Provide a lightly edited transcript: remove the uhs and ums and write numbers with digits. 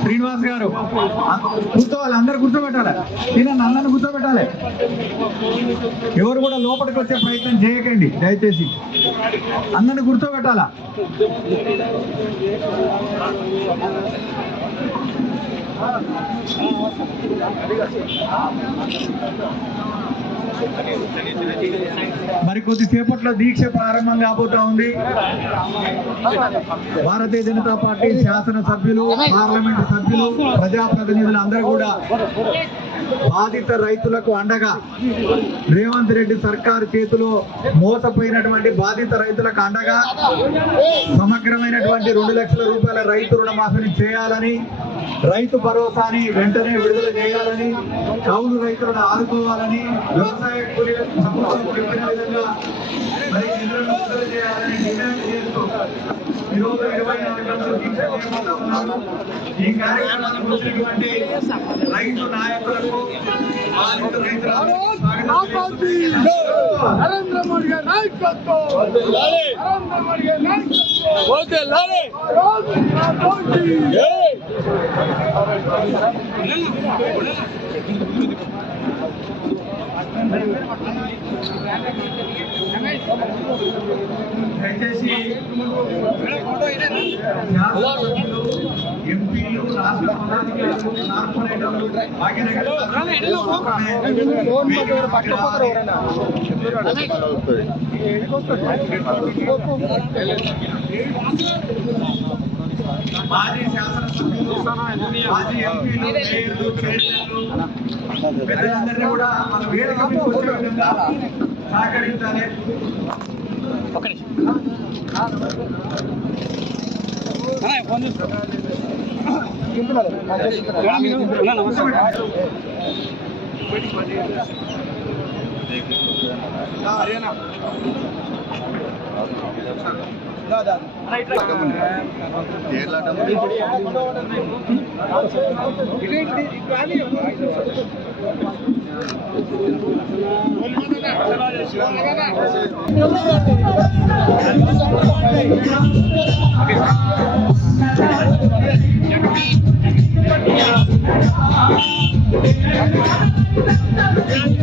శ్రీనివాస్ గారు కూర్చోవాలి, అందరు కూర్చోబెట్టాలి, తినండి, అందరిని కూర్చోబెట్టాలి. ఎవరు కూడా లోపలికి వచ్చే ప్రయత్నం చేయకండి దయచేసి, అందరిని కూర్చోబెట్టాలా. మరి కొద్దిసేపట్లో దీక్ష ప్రారంభం కాబోతా ఉంది. భారతీయ జనతా పార్టీ శాసనసభ్యులు, పార్లమెంటు సభ్యులు, ప్రజాప్రతినిధులు అందరూ కూడా బాధిత రైతులకు అండగా, రేవంత్ రెడ్డి సర్కారు చేతిలో మోసపోయినటువంటి బాధిత రైతులకు అండగా సమగ్రమైనటువంటి 2 లక్షల రూపాయల రైతు రుణమాఫీని చేయాలని, రైతు భరోసాని వెంటనే విడుదల చేయాలని, కౌలు రైతులను ఆదుకోవాలని, వ్యవసాయ కూలీలకు చెప్పిన విధంగా మరి నిధులను విడుదల చేయాలని డిమాండ్ చేస్తూ ఈరోజు 24 గంటలు దీక్ష చేపడుతూ ఉన్నారు. ఈ కార్యక్రమానికి వచ్చినటువంటి రైతు నాయకులకు, బాధిత రైతులకు నరేంద్ర మోడీ గారి నాయకత్వం, నరేంద్ర మోడీ గారి దయచేసి ఎంపీలు, రాష్ట్ర పదాధికారులు, కార్పొరేటర్లు, మాజీ శాసనసభ్యులు, మాజీ ఎంపీలు, మేయర్లు, చైర్మన్లు పెద్దలందరినీ కూడా మన వేదిక మీద వచ్చే విధంగా సహకరించాలి. హర్యానా